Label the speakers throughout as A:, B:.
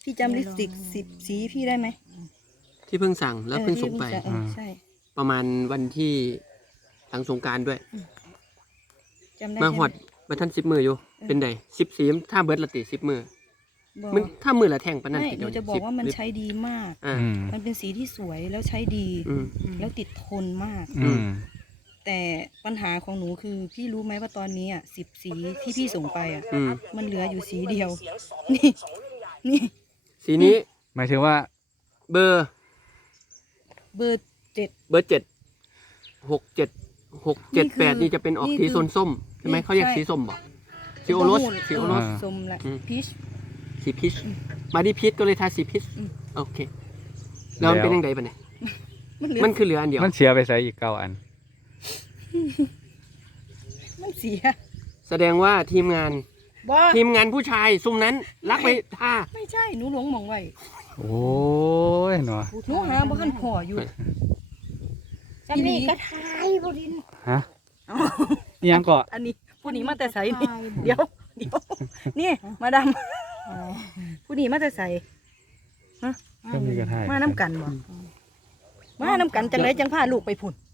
A: พี่จำลิปสติก10 สีพี่ได้ไหม
B: ที่เพิ่งสั่งแล้วเพิ่งส่งไป
A: ใช่
B: ประมาณวันที่หลังสงกรานต์ด้วย
A: จำได้
B: มาหอดมาท่าน10 มืออยู่เป็นได10 สีถ้าเบิร์ดละติ10 มือมันถ้ามือละแท่งปะนั่น
A: ไม่หนูจะบอกว่ามันใช้ดีมากมันเป็นสีที่สวยแล้วใช้ดีแล้วติดทนมากแต่ปัญหาของหนูคือพี่รู้ไหมว่าตอนนี้10 สีที่พี่ส่งไปมันเหลืออยู่สีเดียวนี่
B: สีนี้
C: หมายถึงว่า
B: เบอร์
A: 7
B: เบอร์7 6 7 6 7 8นี่จะเป็นออกสีส้มใช่ไหมเขาเรียกสีส้มบ่สีโอรส
A: ส้มและพีช
B: สีพีชมาที่พีชก็เลยทาสีพีชโอเคแล้วมันเป็นยังไงปะเนี่ยมันคือเหลืออันเดียว
C: มันเสียไปใส่อีก9 อัน
A: มันเสีย
B: แสดงว่าทีมงานผู้ชายซุ่มนั้นรักไปท่า
A: ไม่ใช่หนูหลงมองไว้
C: โอ้ยหนู
A: หนูหาบ้านพออยู่
D: จำนี่กระทายบดิน
C: ฮะยังเกาะ
A: อันนี้ผู้นี้มาแต่ใสนี่เดี๋ยวนี่มาดำผู้นี้มาแต่ใสฮะมาน้ำกันบ่มาน้ำกันจังไรจังพาลูกไปพุ่น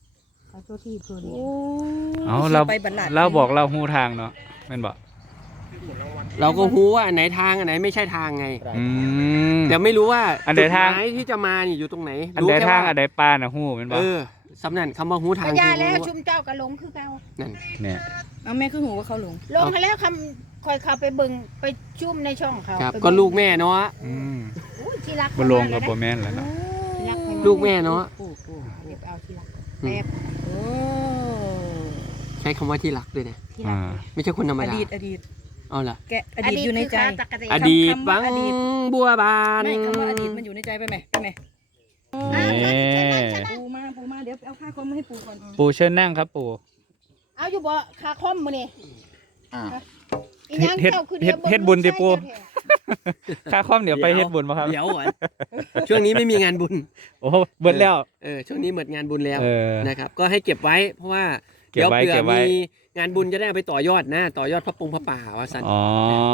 C: เอาเราบอกเราหูทางเนาะแม่นบอก
B: เราก็รู้ว่าอันไหนทางอันไหนไม่ใช่ทางไงแต่ไม่รู้ว่า
C: อันไหนทาง
B: ที่จะมานี่อยู่ตรงไหน
C: อันไหนทางอันไหนปลาหูแม่นบอก
B: สำนักคำว่าหูทาง
D: ยาแล้วชุมเจ้ากระหลงคือเก่า
B: นั่น
C: เนี่ย
A: เอาแม่คือหูว่าเขาหลง
D: ให้แล้วคำคอยเขาไปเบิ่งไปชุ่มในช่องเขา
B: ก็ลูกแม่เนาะ
D: ที่รัก
C: บ่ลงกับบ่แม่นแล้วเนาะ
B: ลูกแม่เนาะ
D: เอาที่รัก
B: ใช้คำว่าที่รักด้วยนะไม่ใช่คนธรรมดา
A: อดีต
B: เอาล่ะ
A: แกอดีตอยู่ในใจ
B: อดีตบังบัวบาน
A: ไม่คำว่าอดีตมันอยู่ในใจไปไหมปูมาเดี๋ยวเอาผ้าคลุมมาให้ปูก่อน
C: ปูเชิญนั่งครับปู
D: เอาอยู่บ่คาคอมมื้อนี่
C: เฮ็ดบุญดิปูค่าคอมเดี๋ยวไปเฮ็ดบุญมาครับ
B: เดี๋ยวช่วงนี้ไม่มีงานบุญ
C: โอ้เบิดแล้ว
B: ช่วงนี้หมดงานบุญแล้วนะครับก็ให้เก็บไว้เพราะว่าเดี๋ยวเผื่อมีงานบุญจะได้เอาไปต่อยอดนะต่อยอดพระป่าว่าสัน
C: อ๋อ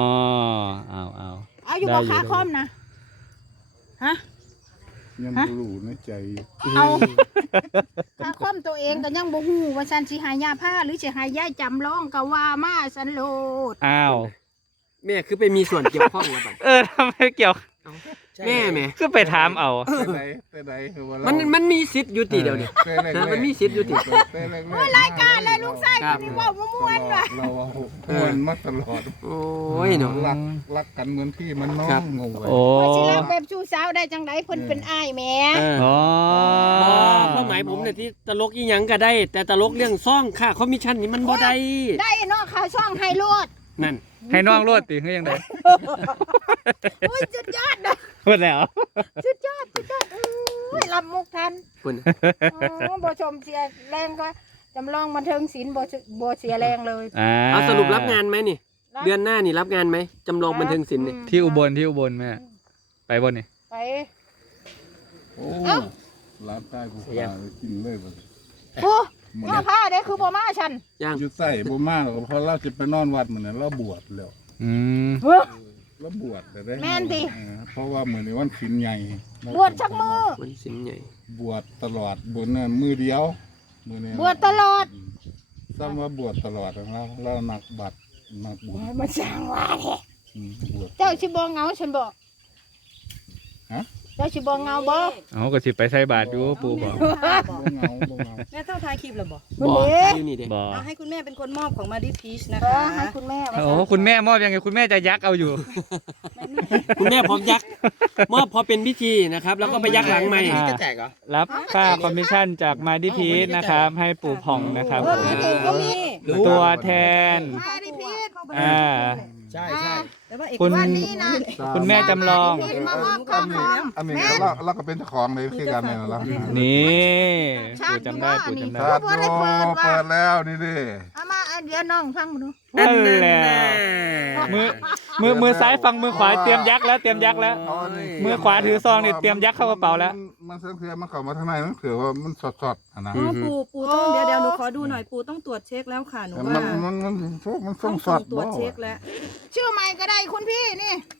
D: เอาอยู่บ่คาคอมนะฮะ
E: ยังรู้ในใจ
D: เอาคาคอมตัวเองก็ยังบ่ฮู้ว่าฉันสิหายาผ้าหรือสิหายาจำลองก็ว่ามาสันโลด
C: อ้าว
B: แม่คือไปมีส่วนเกี่ยวข้องกับ
C: ทำไมเกี่ยว
B: แม่
C: คือไปถามเอา
B: มันมีสิทธิ์อยู่ติเดียวเนี่ยมันมีสิทธิ์อยู่ติ
D: รายการอะไรลูกชายคนนี้ว่าม่วนว่ะ
E: เราม่วนมาตลอด
B: โอ้ยเนาะ
E: รักกันเหมือนพี่มันน้องงงเลย
C: โอ้
D: สิรักแบบชู้สาวได้จังไดเพิ่นเป็นอ้ายแม่
B: ความหมายผมเนี่ยที่ตลกอีหยังก็ได้แต่ตลกเรื่องซ่องค่าคอมมิชชั่นนี่มันบ่ได้
D: เนาะค่าช่องให้โลด
B: นั่น
C: ให้น้องโลดติคือยังไง
D: อุ้ยสุดยอดนะ
C: พูดแล้ว
D: สุดยอดอุ้ยลำมุกทันบ่ชมเสียแรงก็จำลองบันเทิงศิลป์บ่เสียแรงเลย
B: เอาสรุปรับงานไหมนี่เดือนหน้านี่รับงานไหมจำลองบันเทิงศิลป์นี่
C: ที่อุบลแม่ไปบนนี่
D: ไป
E: โอ้ร้านใต้กูพาไปกินเลยบ่
D: โอ้มาผ้าเด้คือบ่มาฉัน
E: อยู่ใส่บ่มาหรอกเพราะเราจะไปนอนวัดมื้อนั้นเราบวชแล้วแล้วบวชได้
D: แม่นติ
E: เพราะว่ามื้อนี้วันศีลใหญ่
D: บวชชักมือ
B: วันศีลใหญ่
E: บวชตลอดบวชนั้นมือเดียวมื้อนี้
D: บวชตลอด
E: ซ้ำว่าบวชตลอดแล้วนักบัตรนักบุญ
D: มาสร้างว่าแท้เจ้าสิบ่เหงาฉันบ่
E: ฮะ
D: เจ้าสิบ่เหงาบ่
C: เอาก็สิไปใส่บาตรอยู่ปู่บ่
E: เหงา
A: แม่เจ้าถ่ายคลิปแล้วบ่เอาให้คุณแม่เป็นคนมอบของมาดิพีชนะคะ
D: ให้คุณแม่
C: โอ้คุณแม่มอบยังไงคุณแม่จะยักเอาอยู่
B: คุณแม่พร้อมยักมอบพอเป็นพิธีนะครับแล้วก็ไปยักหลังใหม่
C: จะแจกเหรอรับค่าคอมมิชชั่นจากมาดิพีชนะครับให้ปู่ผ่องนะครับตัวแทน
B: ใช่
C: คุณแม่จำลอง
E: อันนี้เราก็เป็นเจ้าของเลยคือกันเนี่ยเรา
C: นี่ปู่จำได้ปู่จำได้
E: เปิดแล้วนี่ดิ
D: เอามาเดี๋ยวน้องฟังมาดู
C: นั่นแหละมือซ้ายฟังมือขวาเตรียมยักแล้วมือขวาถือซองนี่เตรียมยักเข้ากระเป๋าแล้ว
E: มันเสื่อมมันเข้ามาทางในมันเผื่อว่ามันสดนะ
A: ปู่ต้องเดี๋ยวหนูขอดูหน่อยปู่ต้องตรวจเช็คแล้วค่ะหนูว่า
E: มันส่งสด
A: ตรวจเช็คแล้ว
D: ชื่อใหม่ก็ได้คุณพี่นี่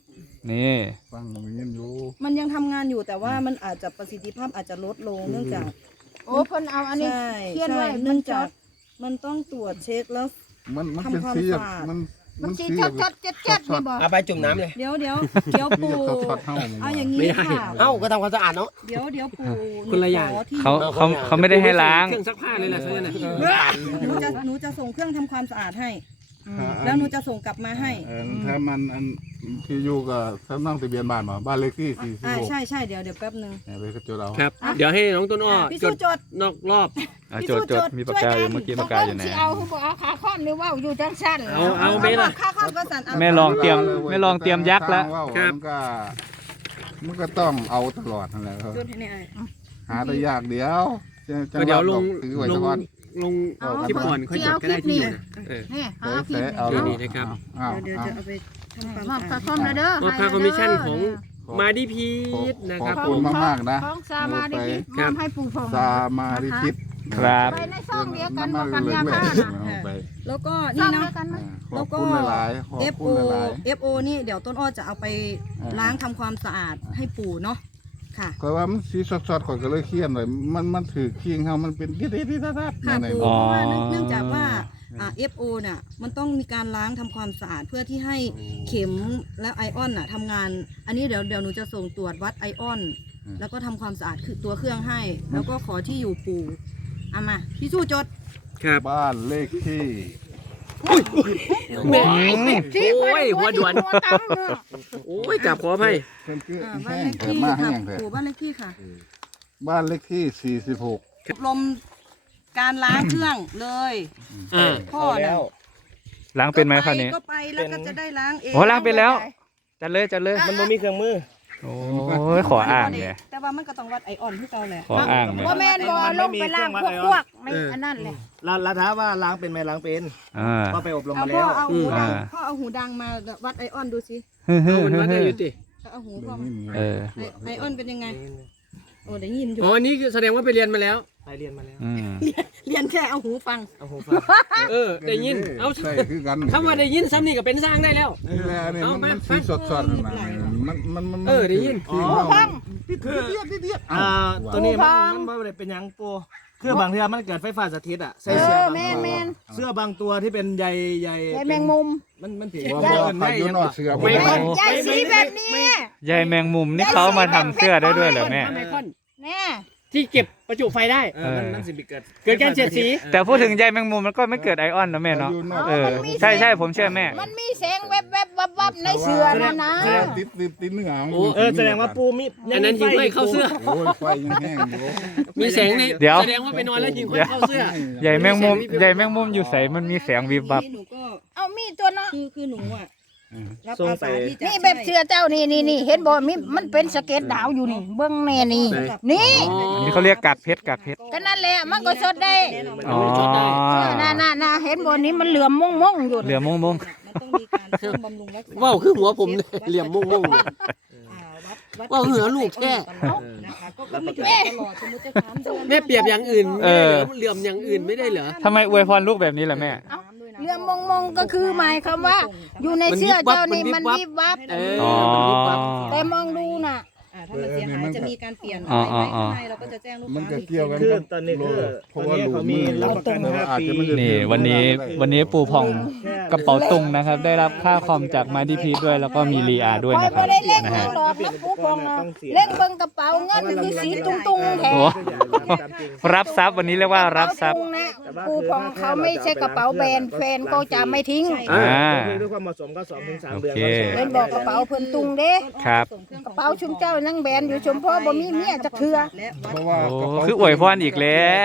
C: นี่
E: ฟังมีอยู่
A: มันยังทำงานอยู่แต่ว่ามันอาจจะประสิทธิภาพอาจจะลดลงเนื่องจาก
D: โอ้เพิ่นเอาอันนี้
A: ใช่
D: เขียน
A: ใช่
D: ไว้
A: เนื่องจากมันต้องตรวจเช็คแล้ว
E: มันเป็น
A: ทำความ
E: สี
A: สะอาด
D: มันสี
E: สี
D: ชัดๆเจ็ดๆนี่บ่
B: เอาไปจุ่มน้ำเลย
A: เดี๋ยว
E: มี
A: ปู่
E: แต่ช็อตๆเท่า
A: เอาอย่าง
B: ไม่
A: นี้
B: ได้
A: ค่ะ
B: เอ้าก็ทำความสะอาดเนาะ
A: เดี๋ยวปู่
B: คนละอย่าง
A: หขที่
C: เขาไม่ได้ให้ล้าง
B: เครื่องซักผ้าเลยแหละใช่ไหม
A: หนูจะส่งเครื่องทำความสะอาดให้ แล้วหนูจะส่งกลับมาให้
E: ถ้ามันอันที่อยู่กับสำนักทะเบียนบ้านมาบ้านเลขที่46
A: ใช่เดี๋ยวแป๊บนึง
E: เนี่ยไปกระจดเอา
B: ครับ เดี๋ยวให้น้องต้นอ้อ
A: พี่
B: จ
A: สู้
B: ด
A: จด
B: นอกรอบ
C: โจทย์มีปากกาอยู่เมื่อกี้ปากกาอยู่ไหน
D: สิเอาคือบ่เอาขาค้อนหรือว่าอยู่จังซั่น
B: เอาไม่ล่ะ
A: ค่าข้าวก็สั่นเอา
C: แม่ลองเตรียมยักษ์แล้ว
B: ครับ
E: มันก็ต้องเอาตลอดนั่นแหละ
A: จดให้ในไอ้
E: หาได้ยากเดียวจะ
B: ก็เดี๋ยวลง
E: ถือไว้
B: ล
E: สั
B: ง
E: กวัน
B: ลงคลิปก่อนค่อยจดก็ได้ที่อยู่นะเออ
D: นี่เอาคลิป
E: เอา
B: เดี๋ยวนี้นะครับ
A: เดี๋ยวจะเอาไปทำความ
D: มอบ
A: สะ
D: ค่า
A: อาด
D: คอมแล้วเด้อ
B: มอบค่าคอมมิชชั่นของมาดิพีทนะครับ
E: ขอบ
B: ผ
E: คุณ
B: ม
E: มากๆนะ
D: ของสามาดิพิษมอบให้ปู่พงษ์
E: สามาริคิด
C: ครับ
D: ไปในซ่องเดียวกันบ่กันยาผ้าน่ะ
E: ไป
A: แล้วก็
D: ซ่อ
A: นี่
D: ง
A: นะ
D: เดียวกันนะ
E: ขอบคุณหลายๆขอบ
A: FO
E: คุณหลาย
A: FO นี่เดี๋ยวต้นอ้อจะเอาไปล้างทำความสะอาดให้ปู่เนาะค่ะ
E: ๆก็ว่ามันสีสดๆก่อนก็เลยเคียนเลยมันถือเคียงเฮามันเป็นดิดๆๆๆ
A: ค่ะ
E: ใน
A: ปู่
C: อ๋อ
A: เพราะว่าเนื่องจากว่าFO น่ะมันต้องมีการล้างทำความสะอาดเพื่อที่ให้เข็มและไอออนน่ะทำงาน อันนี้เดี๋ยวหนูจะส่งตรวจวัดไอออน แล้วก็ทำความสะอาดคือตัวเครื่องให้ แล้วก็ขอที่อยู่ปู่เอามาพี่สู้จด
B: ครับ
E: บ้านเลขที่
B: แหม่
D: ที่
B: โอ้ยหัวด่วน
D: หัวตำเนี่ย
B: โอ้ยจับขออภัย
E: เพิ่นคือ
A: บ้าน
E: แห้
A: เล
E: ง
A: ข
E: เกิด
A: ที่
E: มา
A: ค่ะ
E: แห้งแท้
A: ปู่บ้านเลขที่ค่ะ
E: บ้านเลขที่46
A: อบรมการล้างเครื่องเลย
B: อ่า
A: พ่อน่ะ
C: ล้างเป็นไหมคราวนี้
A: ก็ไปแล้วก็จะได้ล้างเอง
C: โอ้ล้างเป็นแล้ว จัดเลย
B: มันบ่มีเครื่องมือ
C: โอ้ยขออ้างเนี่ย
A: แต่ว่ามันก็ต้องวัดไอออนที่เก่าแหละ
C: ขออ้างเนี่ย
D: บ่แม่นบ่ลงไปล้างพวกไม่อันนั้นแหละ
F: เราถามว่าล้างเป็นไหมล้างเป็น
C: อ่า
F: ก็ไปอบรม
A: เอา
F: มา
A: พ่
F: แล้
A: อ
F: ว
A: เอาหูดัง
C: อ่า
A: พ่อเอาหูดังมาวัดไอออนดูสิ
B: เอามันวัดได้อยู่ติ
A: เอาหูพ่อ
C: เออ
A: ไอออนเป็นยังไงโอ้ได้ยินอยู่
B: อ๋ออันนี้คือแสดงว่าไปเรียนมาแล้ว
F: ไปเรียนมาแล้ว
C: อืม
A: เรียนแค่เอาหูฟัง
F: เอาหูฟัง
B: เออได้ยินเอา
E: ใช่คือกัน
B: คำว่าได้ยินซ้ำนี่ก็เป็นสร้างได้แล้ว
E: นี่แหละนี่
B: เอา
E: มัน
B: มา
E: สีสดๆนะมัน
B: เออได้ยิน
E: ที่
D: หู
E: เฮา
D: ฟัง
F: ตัวนี้
D: หูฟัง
F: มันไม่ได้เป็นหยังปูคือบางทีมันเกิดไฟฟ้าสถิตอ่ะใส่
D: เอ
F: เสื้อ
D: อบ
F: าง
D: แม่นแม่น
F: เสื้อบางตัวที่เป็นใย
D: ใยแมงมุม
F: มันถือ
E: ว่า
F: ว่า
E: บ่
F: เกิน
E: ไป
F: ได้
E: อยู่
F: ยัง
E: นอก
F: วะ
E: เสือ
B: ไม่
E: บ่
D: ใยสีแบบนี้
C: ใยแมงมุมนี่เขามาทำเสื้อได้ด้วยเหรอแม่
B: ไมคอน
D: แน่
B: ที่เก็บประจุไฟได้
F: มันสิเกิด
B: เกิดการเสียดสี
C: แต่พูดถึงใยแมงมุมมันก็ไม่เกิดไอออนนะแม่เนาะ เออ ใช่ผมเชื่อแม่
D: มันมีแสงแวบๆวับๆในเสื้อนั่นนะ
E: ติดเนื้อ
F: แสดงว่าปูมี
B: อันนั้นยิงไฟเข้าเสื้อ
E: โอ้ยไฟยังแห้งอยู่
B: มีแสงใน
C: เดี๋ยว
B: แสดงว่าไปนอนแล้วยิงไฟเข้าเสื้อ
C: ใยแมงมุมอยู่ใสมันมีแสงวิบวับ
A: หนูก็
D: เอามีตัวเนาะ
A: คือหนูอ่ะรับอาสาที่จะ
D: นี่แบบเสื้อเจ้านี่เห็นบ่มีมันเป็นสเก็ตดาวอยู่นี่เบื้องแน่นี่นี่
C: อันนี้เขาเรียกกากเพชร
D: ก็นั่นแหละมันก็สดได้
C: อ๋อ
D: น่าเห็นบ่นี้มันเหลือมม่งๆอยู่
C: เหลือมง
A: มันต้องมีการซ่อมบำรุงรักษา
B: ว่าวคือหัวผมเลยเหลี่ยมมุ่ง
A: วัด
B: ว่าเหลือลูกแค่
A: นะคะก็ไม่ถึงตลอดสมมติจะถามเดือน
B: แม่เปรียบอย่างอื่นไม่ได้เหรอเหลื่อมอย่างอื่นไม่ได้เหรอ
C: ทำไมอวยพรลูกแบบนี้ล่ะแม่
D: เหลือมม่งๆก็คือหมายความว่า อยู่ในเสื้อเจ้านี่มันวิบวับ
B: เออ
C: อ๋อ
B: มันวิบวับ
D: แต่มองดูน่ะ
A: ถ้ามันเสียหายจะมีการเปลี่ยน
C: อ๋อ
A: อะไรไหมให้เราก็จะแจ้งลูก
E: มัน
A: ค้า
E: ก็เกี่ยวกัน
F: คือ
E: กับ
F: ตอนนี้คือ
E: เพ
F: ตอ
E: ราะ
F: น
E: ว่า
F: นี้
E: ลู
F: เขา
E: ก
F: มี
E: มือ
F: รับประกัน 5 ปี
C: นี่วันนี้ปู่ผ่องกระเป๋าตุงนะครับ ได้รับค่าคอมจากมาดิพีทด้วย แล้วก็มีรีอาด้วย
D: คอย
C: นะค
D: บ่
C: รับ
D: ได้เล่น
C: นะ
D: หยั
C: ฮะ
D: งดอกนะผู้พงนะเล่นเบิ่งกระเป๋าเงินนี่คือสีตุ้งๆแท้
C: โอ้ รับทรัพย์วันนี้เรียกว่ารับทรัพย์
D: ตุ้งนะผู้พงเขาไม่ใช่กระเป๋าแบรนด์แฟนก็จะไม่ทิ้ง
C: อ่า
F: ด้วยความเหมาะสมก็2 ถึง 3 เดือน
C: โอเค
D: เล่นบอกกระเป๋าเพิ่นตุ้งเด้
C: ครับ
D: กระเป๋าชุมเจ้านั่งแบรนด์อยู่ชมพ่อบ่มีเมียจักเทื่อ
E: เพราะว่า
C: โอ้คืออวยพรอีกแล้ว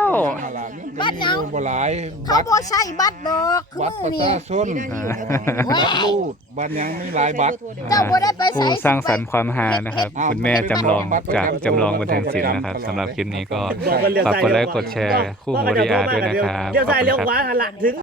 D: บัตรยัง
E: บ่หลาย
D: เขาบ่ใช้บัตรดอกคือ
E: บัตรประ
D: นี่
E: ชาชนบัตรรูดบัตรยังมีหลายบัตร
D: เจ้าบ่ได้ไป
C: ผู้
D: ใช้
C: สร้างสรรค์ความฮานะครับ คุณแม่จำลองจากจำลองบันเทิงศิลป์นะครับสำหรับคลิปนี้ก็ฝากกดไลค์กดแชร์คู่หูรีอาด้วยนะครับ
F: เดี๋ยว
C: ขอบ
F: ใส่
C: คุณ
F: เลี้ยว
C: ครับ
F: ขวาหันหลังถึง